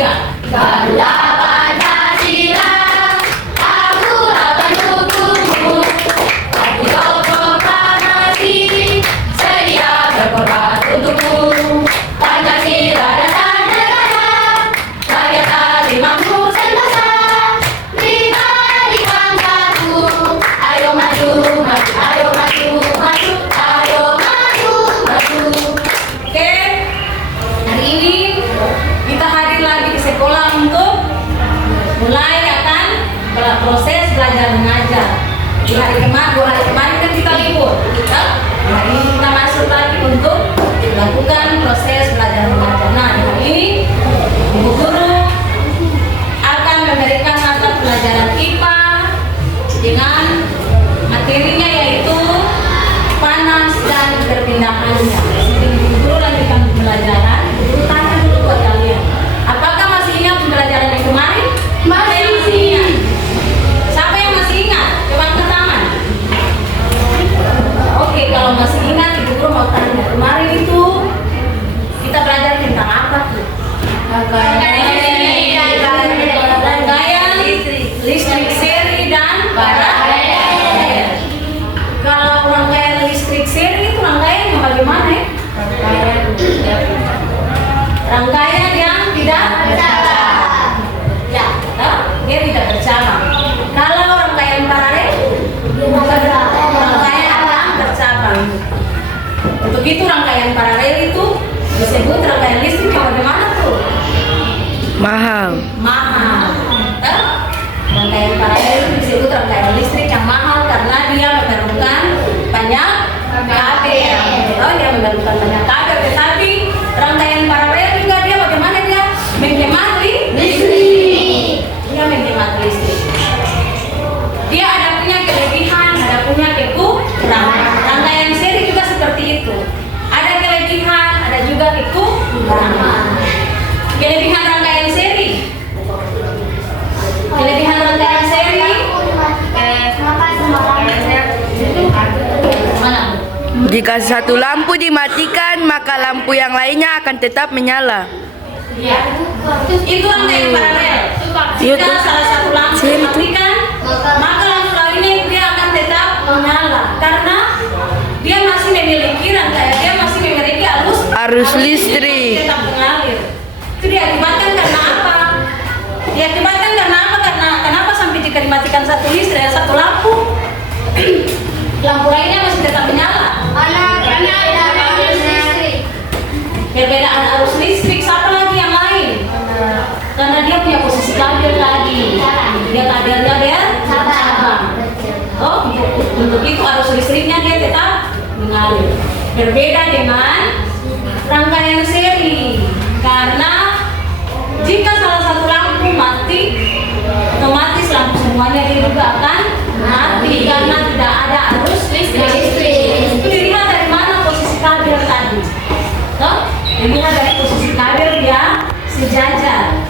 tiga. Garuda Pancasila, akulah pendukungmu. Untuk proklamasi, sedia berkorban untukmu. Pancasila dasar negara, rakyat adil makmur sentosa. Lima banggaku, ayo maju, maju, ayo maju, maju, ayo maju, maju. Oke, hari ini kita hadir lagi di sekolah untuk mulai akan proses belajar mengajar. Di hari kemarin, 2 hari kemarin kan kita libur. Hari ini kita masuk lagi untuk melakukan proses belajar mengajar. Nah, di hari ini ibu guru akan memberikan mata pelajaran IPA dengan materinya yaitu panas dan perpindahannya. Sebelum ibu guru lanjutkan pembelajaran, ibu guru tanya dulu buat kalian, apakah masih ingat pembelajaran yang kemarin? Masih ingat. Siapa yang masih ingat? Coba angkat tangan. Oke, kalau masih ingat, ibu guru mau tanya, kemarin itu kita belajar tentang apa tuh? Rangkaian listrik seri dan paralel. Kalau rangkaian listrik seri itu rangkaian yang bagaimana ya? Rangkaian yang tidak bercabang. Ya, dia tidak bercabang. Kalau rangkaian paralel, rangkaian yang bercabang. Untuk itu rangkaian paralel itu disebut rangkaian listrik yang bagaimana tuh? Mahal. Rangkaian paralel itu disebut rangkaian listrik yang mahal karena dia memerlukan banyak kabel. Dia memerlukan banyak kabel, tetapi rangkaian paralel juga dia bagaimana dia menghemat listrik. Dia menghemat listrik. Dia ada punya kelebihan, ada punya kekurangan. Rangkaian seri juga seperti itu. Ada kelebihan, ada juga kekurangan. Kelebihan rangkaian seri. Kelebihan rangkaian seri. Mana? Jika satu lampu dimatikan, maka lampu yang lainnya akan tetap menyala. Iya. Itu rangkaian paralel. Jika salah satu lampu dimatikan, maka lampu lainnya dia akan tetap menyala karena dia masih memiliki rangkaian, dia masih memiliki arus listrik tetap mengalir. Itu diakibatkan karena apa? Diakibatkan karena apa? Karena kenapa sampai jika dimatikan satu listrik, satu lampu, lampu lainnya masih tetap menyala? Karena ada arus listrik. Perbedaan arus listrik, siapa lagi yang lain? Karena dia punya posisi kabel lagi. Dia kabelnya bercabang. Oh, untuk itu arus listriknya dia tetap mengalir. Berbeda dengan rangkaian seri. Karena jika salah satu lampu mati, otomatis lampu semuanya dia juga akan mati karena tidak ada arus listrik. Itu dilihat dari mana posisi kabel tadi. Dilihat dari posisi kabel dia sejajar.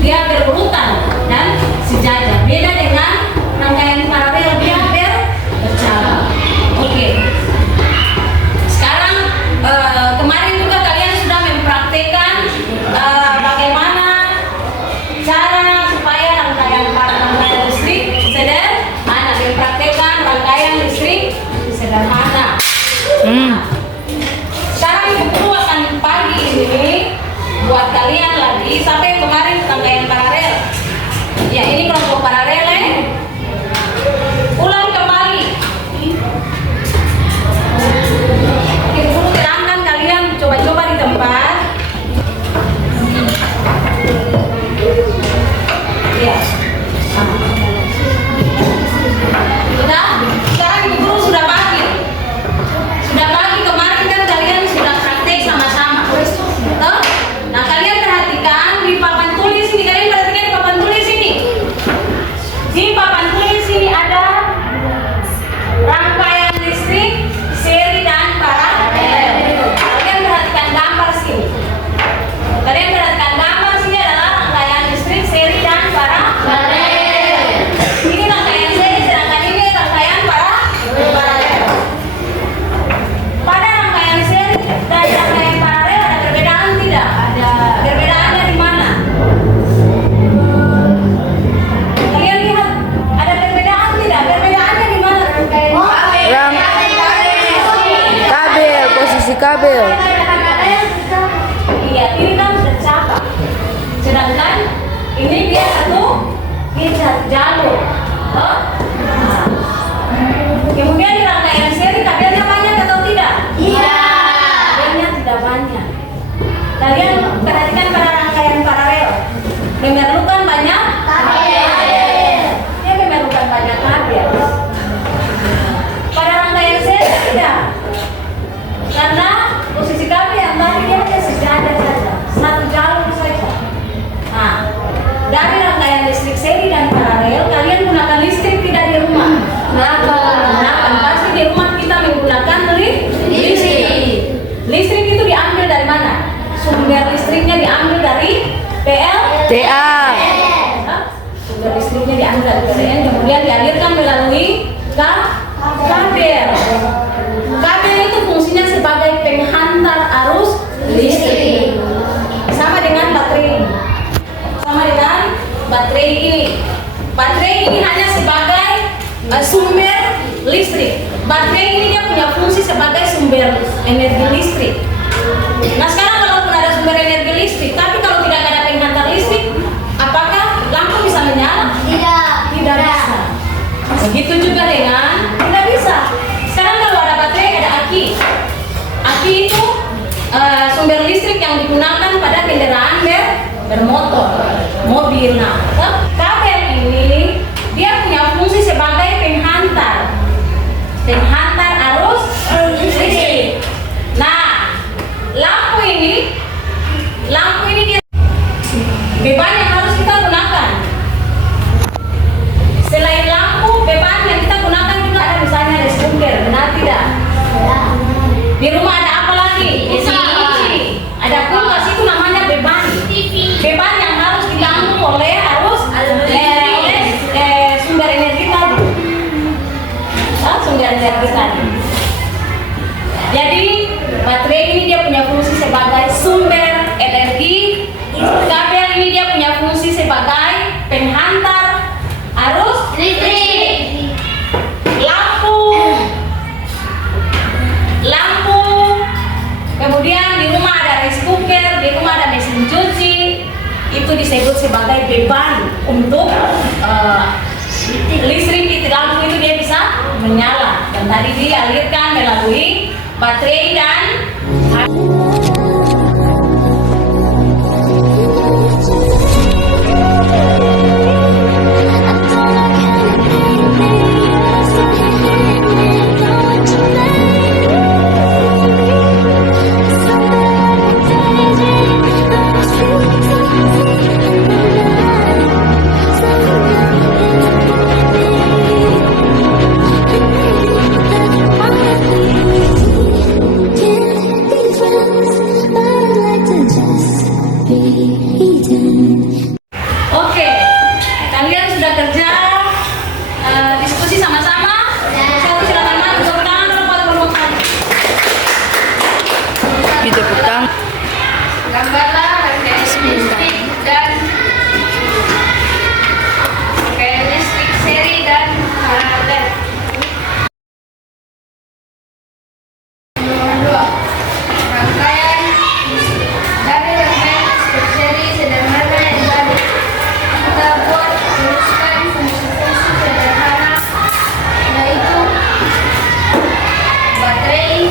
Dia berurutan dan sejajar. Beda dengan rangkaian paralel dia bercabang. Oke. Sekarang kemarin juga kalian sudah mempraktekkan bagaimana cara supaya rangkaian listrik sederhana. Mempraktekkan rangkaian listrik sederhana. Sekarang ibu guru akan pagi ini buat kalian lagi sampai kemarin rangkaian paralel. Ya, ini kelompok paralel. Ulang kembali. Ibu guru terangkan kalian coba-coba di tempat. Ya. Sudah? Sekarang ibu guru sudah pagi. Sudah pagi kemarin kan kalian sudah praktek sama-sama. Nah, kalian perhatikan di papan tulis ini. Kalian perhatikan di papan tulis ini. Sedangkan ini dia satu jalur. Oh? Nah. Kemudian di rangkaian seri kabelnya banyak atau tidak? Iya. Kabelnya tidak banyak. Kalian perhatikan pada rangkaian paralel. Memerlukan banyak kabel. Dia memerlukan banyak kabel. Pada rangkaian seri tidak. Karena posisi kabel yang tadi dia hanya sejajar saja, satu jalur saja. Nah, dari rangkaian listrik seri dan paralel, kalian gunakan listrik tidak di rumah. Gunakan pasti di rumah kita menggunakan listrik. Listrik itu diambil dari mana? Sumber listriknya diambil dari PLTA. Sumber listriknya diambil dari PLN, kemudian dialirkan melalui kabel. Kabel itu fungsinya sebagai penghantar arus listrik. Sama dengan baterai. Sama dengan baterai ini. Baterai ini hanya sebagai sumber listrik. Baterai ini dia punya fungsi sebagai sumber energi listrik. Nah sekarang walaupun ada sumber energi listrik, tapi kalau tidak ada penghantar listrik, apakah lampu bisa menyala? Tidak bisa. Begitu juga dengan tidak bisa. Sekarang kalau ada baterai, ada aki. Aki itu sumber listrik yang digunakan pada kendaraan bermotor, mobil. Nah, kabel ini dia punya fungsi sebagai penghantar arus listrik. Nah, lampu ini dia beban yang harus kita gunakan. Selain lampu, beban yang kita gunakan juga ada misalnya ada speaker, benar tidak? Di rumah ada apa lagi? AC, ada kulkas, itu namanya beban. Beban yang harus ditanggung oleh sumber energi tadi. Sumber energi tadi. Jadi baterai ini dia punya fungsi sebagai sumber energi. Kabel ini dia punya fungsi sebagai penghantar arus listrik. Lampu. Kemudian di rumah ada rice cooker, di rumah ada mesin cuci. Itu disebut sebagai beban untuk listrik di lampu itu dia bisa menyala. Dan tadi dialirkan melalui baterai dan Oke, kalian sudah kerja diskusi sama-sama? Satu silakan maju, tepuk tangan atau tepuk tangan? Kita petang. Gambarlah rangkaian listrik dan rangkaian listrik seri dan paralel. Nomor 2. Rangkaian listrik. Dari rangkaian listrik seri sederhana yang tadi kita buat teruskan fungsi-fungsi sederhana, yaitu baterai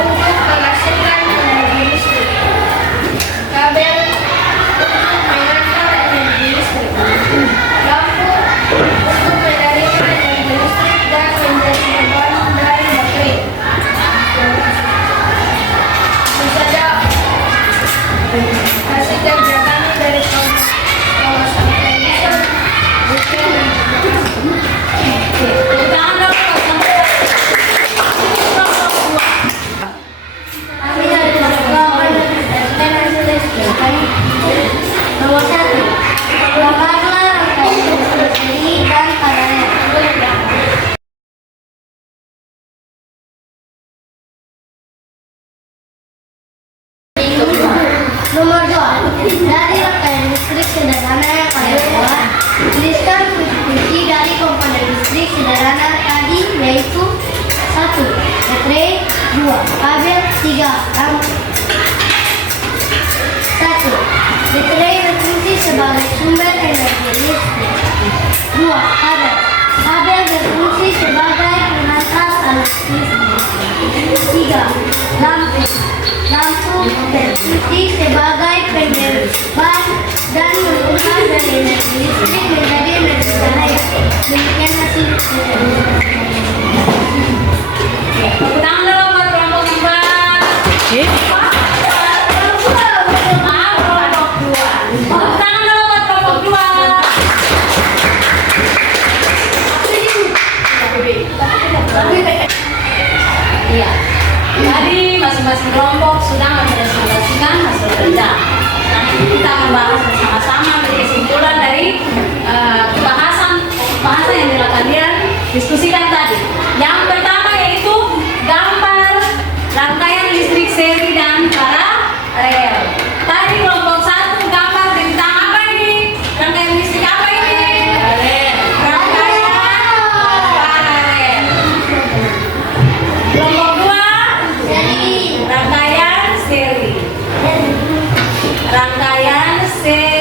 untuk menghasilkan energi listrik, kabel untuk mengantar energi listrik, lampu untuk menerima energi listrik dan menjadi beban dari baterai. Itu saja hasil kerja kami dari kawasan Indonesia. Tepuk tangan dong, Kami dari kawan dan hasil listrik kami. Nomor 1. Gambarlah rangkaian listrik seri dan paralel. Nomor 2. Dari rangkaian listrik sederhana yang pada bawah, tuliskan fungsi dari komponen listrik sederhana tadi, yaitu 1. Baterai, 2. Kabel, 3. Lampu. 1. Baterai berfungsi sebagai sumber energi listrik. 2. Kabel. Kabel berfungsi sebagai pengantar arus listrik. 3. Lampu. Lampu berfungsi sebagai penderbang dan mengubah dari energi listrik menjadi energi cahaya. Demikian hasil Tepuk tangan dulu buat kelompok 4. Eh, Maaf, kelompok 2. Tepuk tangan dulu buat kelompok 2. Iya. Jadi masing-masing kelompok sudah mempresentasikan hasil kerja. Nanti kita akan bahas bersama-sama menjadi kesimpulan dari bahasan yang telah kalian diskusikan tadi. Yang pertama yaitu gambar rangkaian listrik seri dan paralel. Tadi kelompok 1 gambar tentang apa ini? Rangkaian listrik apa ini? Rangkaian paralel. Kelompok 2 Jadi rangkaian seri. Rangkaian seri.